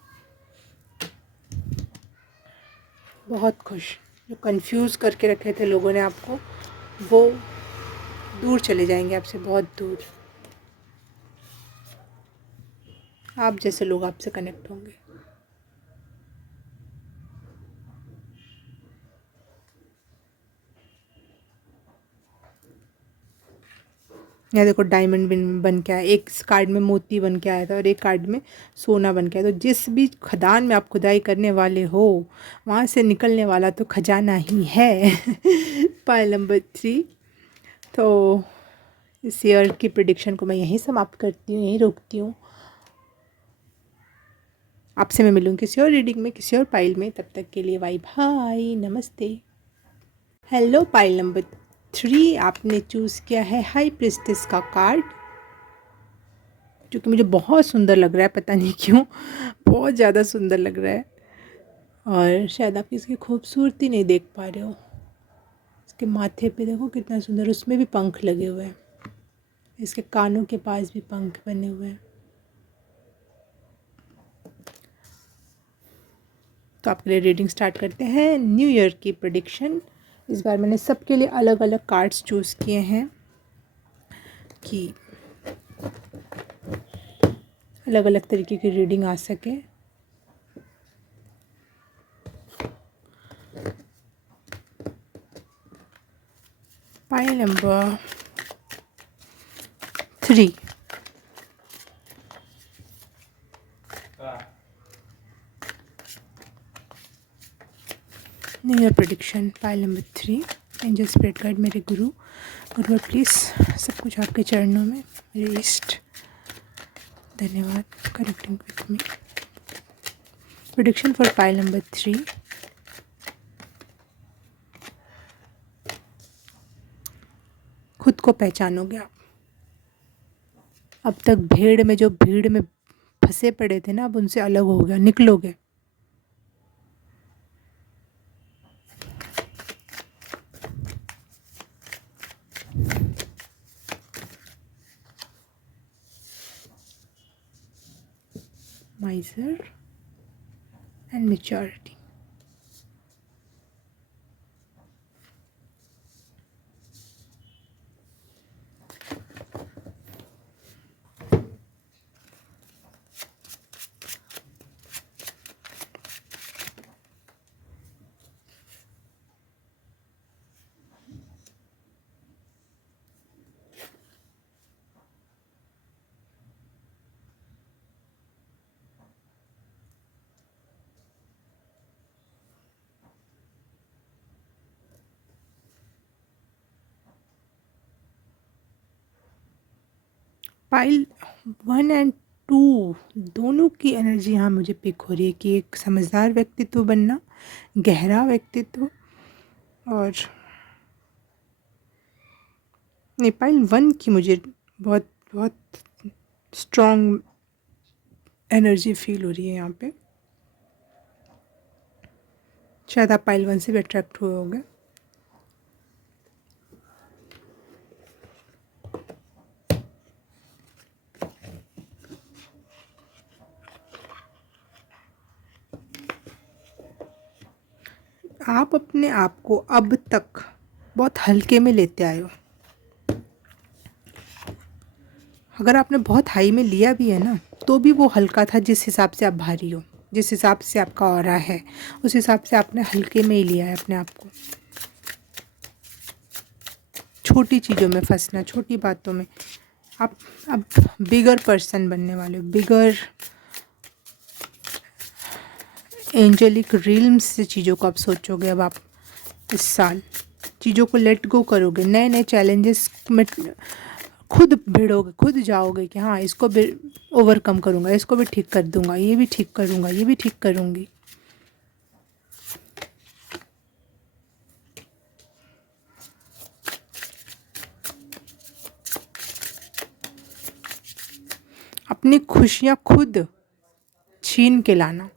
बहुत खुश। जो कंफ्यूज करके रखे थे लोगों ने आपको, वो दूर चले जाएंगे आपसे, बहुत दूर। आप जैसे लोग आपसे कनेक्ट होंगे। यहाँ देखो डायमंड बन के आया, एक कार्ड में मोती बन के आया था और एक कार्ड में सोना बन के आया। तो जिस भी खदान में आप खुदाई करने वाले हो, वहाँ से निकलने वाला तो खजाना ही है। Pile number 3। तो इस ईयर की प्रेडिक्शन को मैं यहीं समाप्त करती हूँ, यहीं रोकती हूँ। आपसे मैं मिलूँ किसी और रीडिंग में, किसी और पाइल में। तब तक के लिए बाय बाय, नमस्ते। हेलो पाइल नंबर 3, आपने चूज़ किया है हाई प्रिस्टेस का कार्ड, जो कि मुझे बहुत सुंदर लग रहा है, पता नहीं क्यों, बहुत ज़्यादा सुंदर लग रहा है। और शायद आप इसकी खूबसूरती नहीं देख पा रहे हो। इसके माथे पे देखो कितना सुंदर, उसमें भी पंख लगे हुए हैं। इसके कानों के पास भी पंख बने हुए हैं। तो आपके लिए रीडिंग स्टार्ट करते हैं। न्यू ईयर की प्रेडिक्शन। इस बार मैंने सबके लिए अलग अलग कार्ड्स चूज़ किए हैं कि अलग अलग तरीके की रीडिंग आ सके। Pile number 3, new year prediction. Pile number 3, angel spirit guide, मेरे गुरु प्लीज़, सब कुछ आपके चरणों में, मेरे इष्ट, धन्यवाद connecting with me. Prediction for pile number 3। खुद को पहचानोगे आप, अब तक भीड़ में फंसे पड़े थे ना, अब उनसे अलग हो गया, निकलोगे। माइजर एंड मैच्योरिटी। पाइल 1 और 2 दोनों की एनर्जी यहाँ मुझे पिक हो रही है कि एक समझदार व्यक्तित्व बनना, गहरा व्यक्तित्व। और नहीं, पाइल 1 की मुझे बहुत बहुत स्ट्रॉन्ग एनर्जी फील हो रही है यहाँ पे। शायद आप पाइल 1 से भी अट्रैक्ट हुए होंगे। आप अपने आप को अब तक बहुत हल्के में लेते आए हो। अगर आपने बहुत हाई में लिया भी है ना, तो भी वो हल्का था जिस हिसाब से आप भारी हो, जिस हिसाब से आपका ऑरा है, उस हिसाब से आपने हल्के में ही लिया है अपने आप को। छोटी चीज़ों में फंसना, छोटी बातों में। आप अब बिगर पर्सन बनने वाले हो, बिगर एंजेलिक रिल्म्स से चीज़ों को आप सोचोगे। अब आप इस साल चीज़ों को लेट गो करोगे, नए नए चैलेंजेस में खुद भिड़ोगे, खुद जाओगे कि हाँ इसको भी ओवरकम करूँगा, इसको भी ठीक कर दूँगा, ये भी ठीक करूँगा, ये भी ठीक करूँगी। अपनी खुशियाँ खुद छीन के लाना,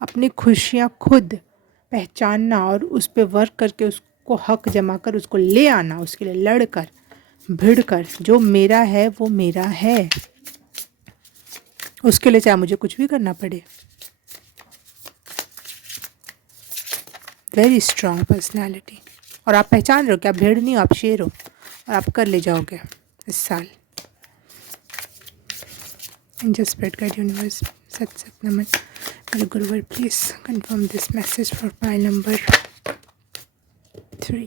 अपनी खुशियाँ खुद पहचानना और उस पर वर्क करके उसको हक जमा कर उसको ले आना, उसके लिए लड़ कर भिड़ कर, जो मेरा है वो मेरा है, उसके लिए चाहे मुझे कुछ भी करना पड़े। Very strong personality. और आप पहचान रहे हो कि आप भेड़ नहीं हो, आप शेर हो, और आप कर ले जाओगे इस साल। Angel Spirit Guide Universe, Sat Sat Naman. Hello Guruvar, please confirm this message for pile number 3.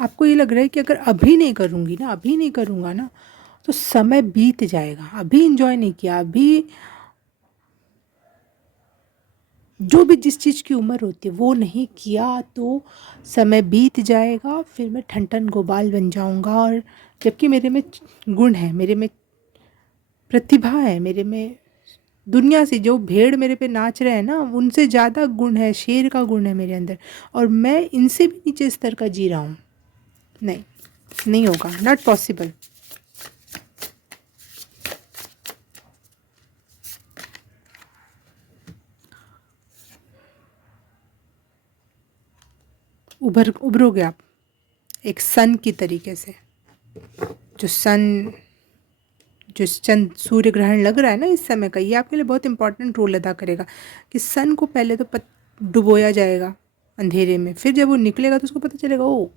आपको ये लग रहा है कि अगर अभी नहीं करूँगी ना, अभी नहीं करूँगा ना, तो समय बीत जाएगा। अभी इंजॉय नहीं किया, अभी जो भी जिस चीज़ की उम्र होती है वो नहीं किया तो समय बीत जाएगा, फिर मैं ठन ठन गोपाल बन जाऊँगा। और जबकि मेरे में गुण है, मेरे में प्रतिभा है, मेरे में दुनिया से जो भेड़ मेरे पे नाच रहे हैं ना, उनसे ज़्यादा गुण है, शेर का गुण है मेरे अंदर, और मैं इनसे भी नीचे स्तर का जी रहा हूँ। नहीं, नहीं होगा, नॉट पॉसिबल। उभरोगे आप एक सन की तरीके से। जो चंद सूर्य ग्रहण लग रहा है ना इस समय का, ये आपके लिए बहुत इंपॉर्टेंट रोल अदा करेगा कि सन को पहले तो डुबोया जाएगा अंधेरे में, फिर जब वो निकलेगा तो उसको पता चलेगा ओ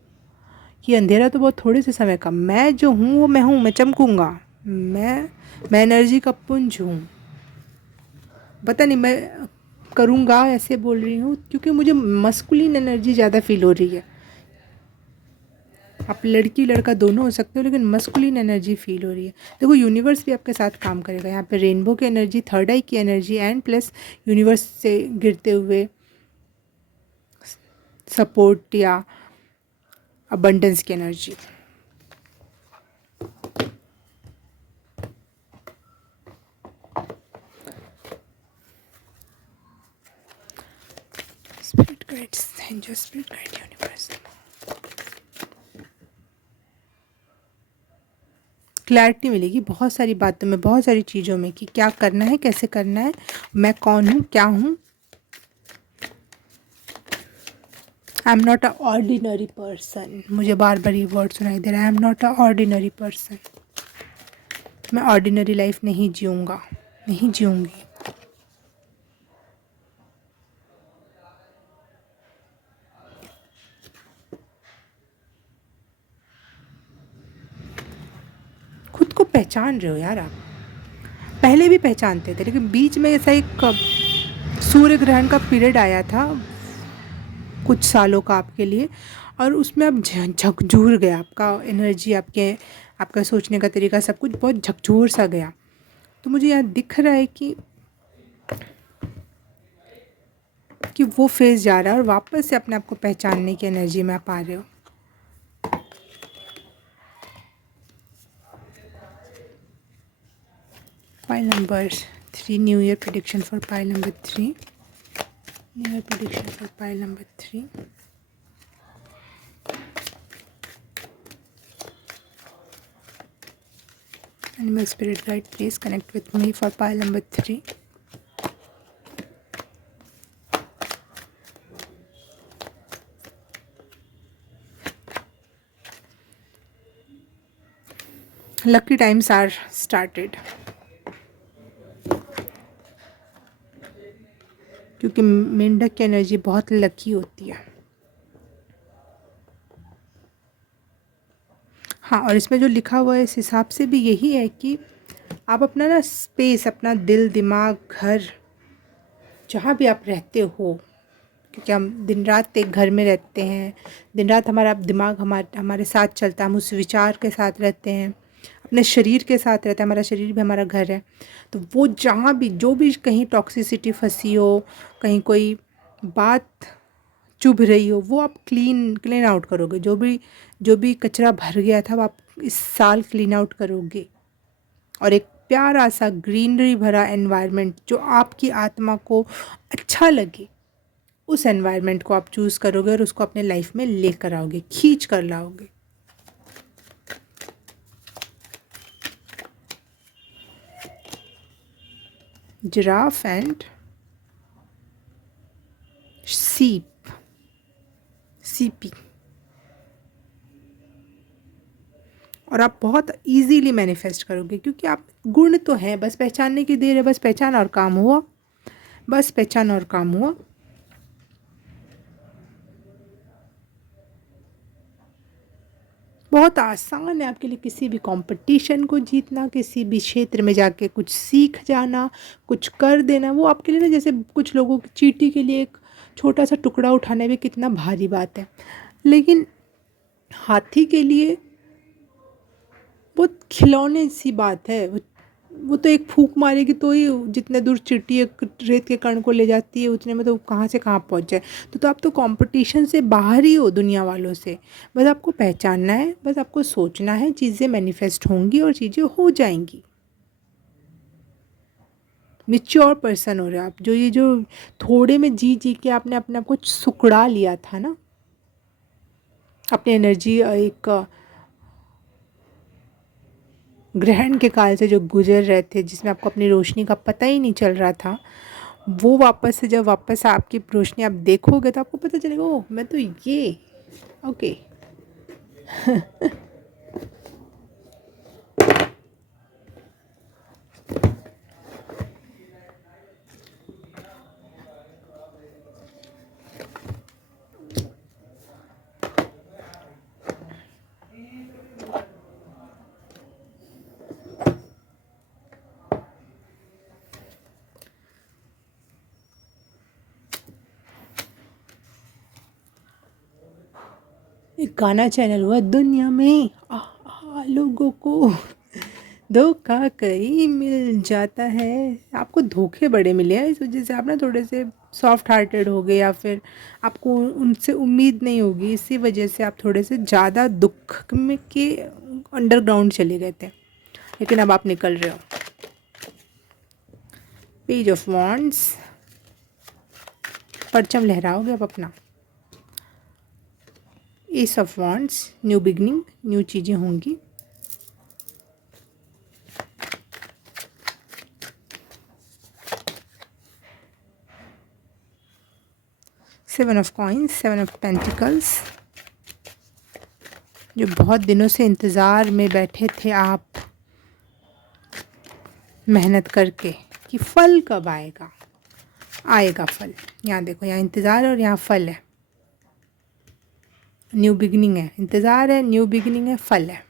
ये अंधेरा तो बहुत थोड़े से समय का, मैं जो हूँ वो मैं हूँ, मैं चमकूँगा, मैं एनर्जी का पुंज हूँ। पता नहीं मैं करूँगा ऐसे बोल रही हूँ क्योंकि मुझे मस्कुलिन एनर्जी ज़्यादा फील हो रही है। आप लड़की लड़का दोनों हो सकते हो, लेकिन मस्कुलिन एनर्जी फील हो रही है। देखो यूनिवर्स भी आपके साथ काम करेगा। यहाँ पे रेनबो की एनर्जी, थर्ड आई की एनर्जी एंड प्लस यूनिवर्स से गिरते हुए सपोर्ट या अबंडेंस की energy. Spirit guides, angel, spirit guide, universe, clarity मिलेगी बहुत सारी बातों में, बहुत सारी चीज़ों में कि क्या करना है, कैसे करना है, मैं कौन हूँ, क्या हूँ। I am not a ordinary person, मुझे बार बार ये वर्ड सुनाई दे रहा है, I am not a ordinary person. मैं ऑर्डिनरी लाइफ नहीं जीऊँगा, नहीं जीऊँगी। खुद को पहचान रहे हो यार आप। पहले भी पहचानते थे, लेकिन बीच में ऐसा एक सूर्य ग्रहण का पीरियड आया था कुछ सालों का आपके लिए, और उसमें आप झकझोर गया, आपका एनर्जी, आपका सोचने का तरीका, सब कुछ बहुत झकझोर सा गया। तो मुझे यहाँ दिख रहा है कि वो फेज़ जा रहा है और वापस से अपने आप को पहचानने की एनर्जी में आप आ रहे हो। Pile number 3, new year prediction for pile number 3, new year prediction for pile number 3। Animal spirit guide, please connect with me for pile number 3. Lucky times are started. क्योंकि मेंढक की एनर्जी बहुत लकी होती है। हाँ, और इसमें जो लिखा हुआ है इस हिसाब से भी यही है कि आप अपना ना स्पेस, अपना दिल, दिमाग, घर, जहाँ भी आप रहते हो, क्योंकि हम दिन रात एक घर में रहते हैं, दिन रात हमारा दिमाग हमारे साथ चलता है, हम उस विचार के साथ रहते हैं, अपने शरीर के साथ रहता है, हमारा शरीर भी हमारा घर है। तो वो जहाँ भी, जो भी कहीं टॉक्सिसिटी फंसी हो, कहीं कोई बात चुभ रही हो, वो आप क्लीन आउट करोगे। जो भी कचरा भर गया था वो आप इस साल क्लीन आउट करोगे, और एक प्यारा सा ग्रीनरी भरा एनवायरनमेंट जो आपकी आत्मा को अच्छा लगे, उस एनवायरनमेंट को आप चूज़ करोगे और उसको अपने लाइफ में लेकर आओगे, खींच कर लाओगे। Giraffe and CP. और आप बहुत इजीली मैनिफेस्ट करोगे, क्योंकि आप गुण तो हैं, बस पहचानने की देर है, बस पहचान और काम हुआ, बस पहचान और काम हुआ। बहुत आसान है आपके लिए किसी भी कंपटीशन को जीतना, किसी भी क्षेत्र में जाके कुछ सीख जाना, कुछ कर देना। वो आपके लिए ना, जैसे कुछ लोगों की चींटी के लिए एक छोटा सा टुकड़ा उठाना भी कितना भारी बात है, लेकिन हाथी के लिए बहुत खिलौने सी बात है। वो तो एक फूंक मारेगी तो ही जितने दूर चींटी एक रेत के कण को ले जाती है, उतने में तो कहाँ से कहाँ पहुँच जाए। तो आप तो कंपटीशन से बाहर ही हो दुनिया वालों से। बस आपको पहचानना है, बस आपको सोचना है, चीज़ें मैनिफेस्ट होंगी और चीज़ें हो जाएंगी। मैच्योर पर्सन हो रहे हो आप। जो थोड़े में जी जी के आपने अपने आप को सुकड़ा लिया था ना, अपनी एनर्जी एक ग्रहण के काल से जो गुजर रहे थे, जिसमें आपको अपनी रोशनी का पता ही नहीं चल रहा था, वो वापस से जब वापस आपकी रोशनी आप देखोगे तो आपको पता चलेगा, ओह मैं तो ये ओके। एक गाना चैनल हुआ दुनिया में लोगों को धोखा कहीं मिल जाता है। आपको धोखे बड़े मिले हैं, इस वजह से आप ना थोड़े से सॉफ्ट हार्टेड हो गए, या फिर आपको उनसे उम्मीद नहीं होगी, इसी वजह से आप थोड़े से ज़्यादा दुख में के अंडरग्राउंड चले गए थे, लेकिन अब आप निकल रहे हो। पेज ऑफ वॉन्ड्स, परचम लहराओगे अब अपना। S of wands, new beginning, new चीज़ें होंगी। Seven of coins, seven of pentacles, जो बहुत दिनों से इंतज़ार में बैठे थे आप मेहनत करके कि फल कब आएगा। आएगा फल, यहाँ देखो, यहाँ इंतज़ार और यहाँ फल है। न्यू बिगनिंग है, इंतज़ार है, न्यू बिगनिंग है, फल है।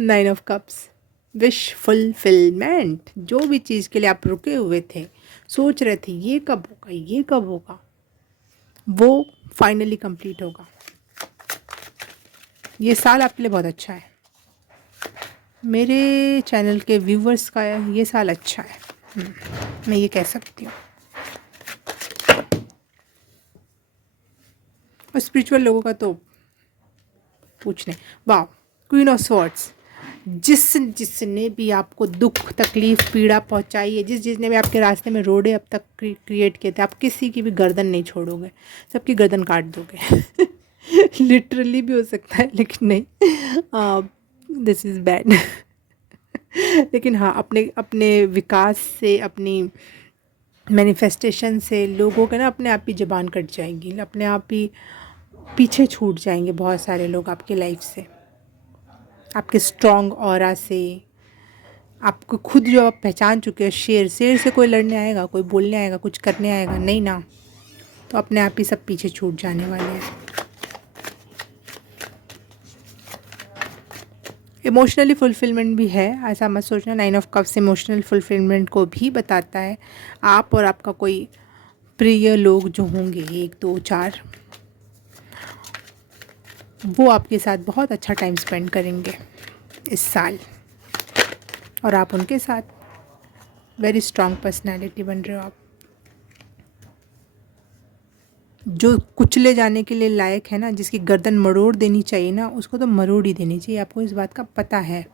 Nine of cups, wish fulfilment, जो भी चीज़ के लिए आप रुके हुए थे, सोच रहे थे ये कब होगा, ये कब होगा, वो फाइनली कंप्लीट होगा। ये साल आपके लिए बहुत अच्छा है। मेरे चैनल के व्यूवर्स का ये साल अच्छा है, मैं ये कह सकती हूँ। और स्पिरिचुअल लोगों का तो पूछने। वाह, क्वीन ऑफ स्वॉर्ड्स, जिसने भी आपको दुख तकलीफ़ पीड़ा पहुंचाई है, जिसने भी आपके रास्ते में रोड़े अब तक क्रिएट किए थे, आप किसी की भी गर्दन नहीं छोड़ोगे, सबकी गर्दन काट दोगे। लिटरली भी हो सकता है, लेकिन नहीं, दिस इज़ बैड। लेकिन हाँ, अपने अपने विकास से, अपनी मैनिफेस्टेशन से लोगों के ना अपने आप ही ज़बान कट जाएगी, अपने आप ही पीछे छूट जाएंगे बहुत सारे लोग आपके लाइफ से, आपके स्ट्रॉन्ग ऑरा से। आपको खुद जो आप पहचान चुके हो, शेर से कोई लड़ने आएगा, कोई बोलने आएगा, कुछ करने आएगा नहीं ना, तो अपने आप ही सब पीछे छूट जाने वाले हैं। इमोशनली फुलफिलमेंट भी है, ऐसा मत सोचना। Nine of cups emotional fulfilment को भी बताता है। आप और आपका कोई प्रिय लोग जो होंगे, 1 2 4, वो आपके साथ बहुत अच्छा टाइम स्पेंड करेंगे इस साल, और आप उनके साथ। वेरी स्ट्रॉन्ग पर्सनैलिटी बन रहे हो आप, जो कुचले जाने के लिए लायक है ना, जिसकी गर्दन मरोड़ देनी चाहिए ना, उसको तो मरोड़ ही देनी चाहिए। आपको इस बात का पता है,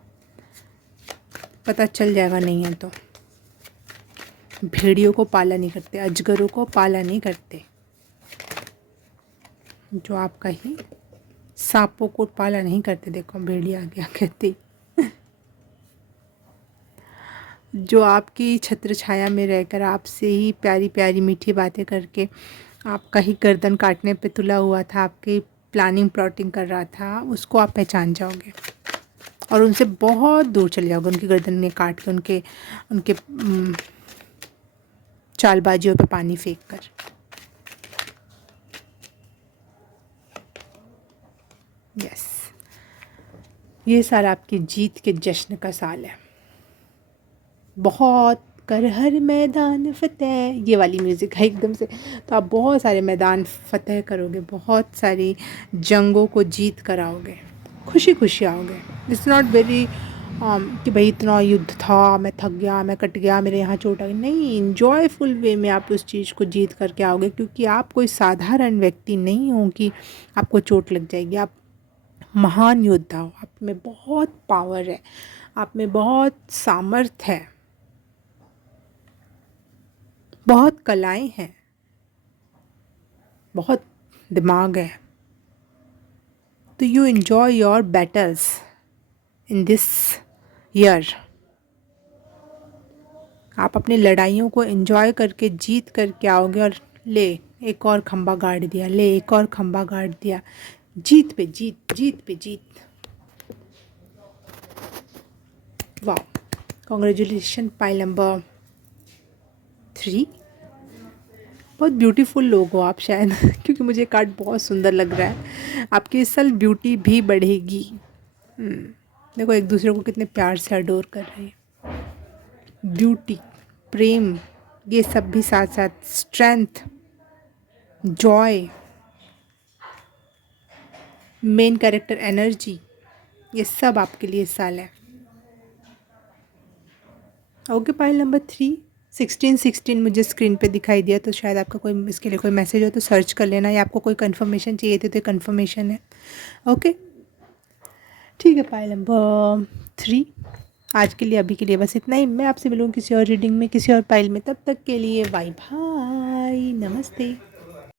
पता चल जाएगा नहीं है तो। भेड़ियों को पाला नहीं करते, अजगरों को पाला नहीं करते, जो आपका ही सांपों को पाला नहीं करते। देखो भेड़िया आ गया कहती। जो आपकी छत्र छाया में रहकर आपसे ही प्यारी प्यारी मीठी बातें करके आपका ही गर्दन काटने पे तुला हुआ था, आपकी प्लानिंग प्लॉटिंग कर रहा था, उसको आप पहचान जाओगे और उनसे बहुत दूर चले जाओगे, उनकी गर्दन में काट के, उनके उनके चालबाजियों पे पानी फेंक कर। यस, ये साल आपकी जीत के जश्न का साल है। बहुत कर हर मैदान फ़तेह, ये वाली म्यूज़िक है एकदम से। तो आप बहुत सारे मैदान फ़तेह करोगे, बहुत सारी जंगों को जीत कर आओगे, खुशी खुशी आओगे। इट्स नॉट वेरी कि भाई इतना युद्ध था, मैं थक गया, मैं कट गया, मेरे यहाँ चोट आ गई। नहीं, इन्जॉयफुल वे में आप उस चीज़ को जीत करके आओगे, क्योंकि आप कोई साधारण व्यक्ति नहीं हो कि आपको चोट लग जाएगी। आप महान योद्धा हो, आप में बहुत पावर है, आप में बहुत सामर्थ्य है, बहुत कलाएं हैं, बहुत दिमाग है। तो you enjoy your battles in this year. आप अपनी लड़ाइयों को एंजॉय करके जीत करके आओगे, और ले एक और खंबा गाड़ दिया, ले एक और खंबा गाड़ दिया, जीत पे जीत, जीत पे जीत। वाह, कॉन्ग्रेचुलेशन पाइल नंबर 3। बहुत ब्यूटीफुल लोग हो आप शायद, क्योंकि मुझे कार्ड बहुत सुंदर लग रहा है। आपकी इस साल ब्यूटी भी बढ़ेगी। देखो एक दूसरे को कितने प्यार से अडोर कर रही है। ब्यूटी, प्रेम, ये सब भी साथ साथ, strength, Joy, main character energy, ये सब आपके लिए इस साल है। ओके, पाइल नंबर 3, 1616 मुझे स्क्रीन पे दिखाई दिया, तो शायद आपका कोई इसके लिए कोई मैसेज हो तो सर्च कर लेना, या आपको कोई कंफर्मेशन चाहिए थी तो कंफर्मेशन है। ओके ठीक है, पाइल नंबर 3 आज के लिए, अभी के लिए बस इतना ही। मैं आपसे मिलूँ किसी और रीडिंग में, किसी और पाइल में, तब तक के लिए बाय बाय, नमस्ते।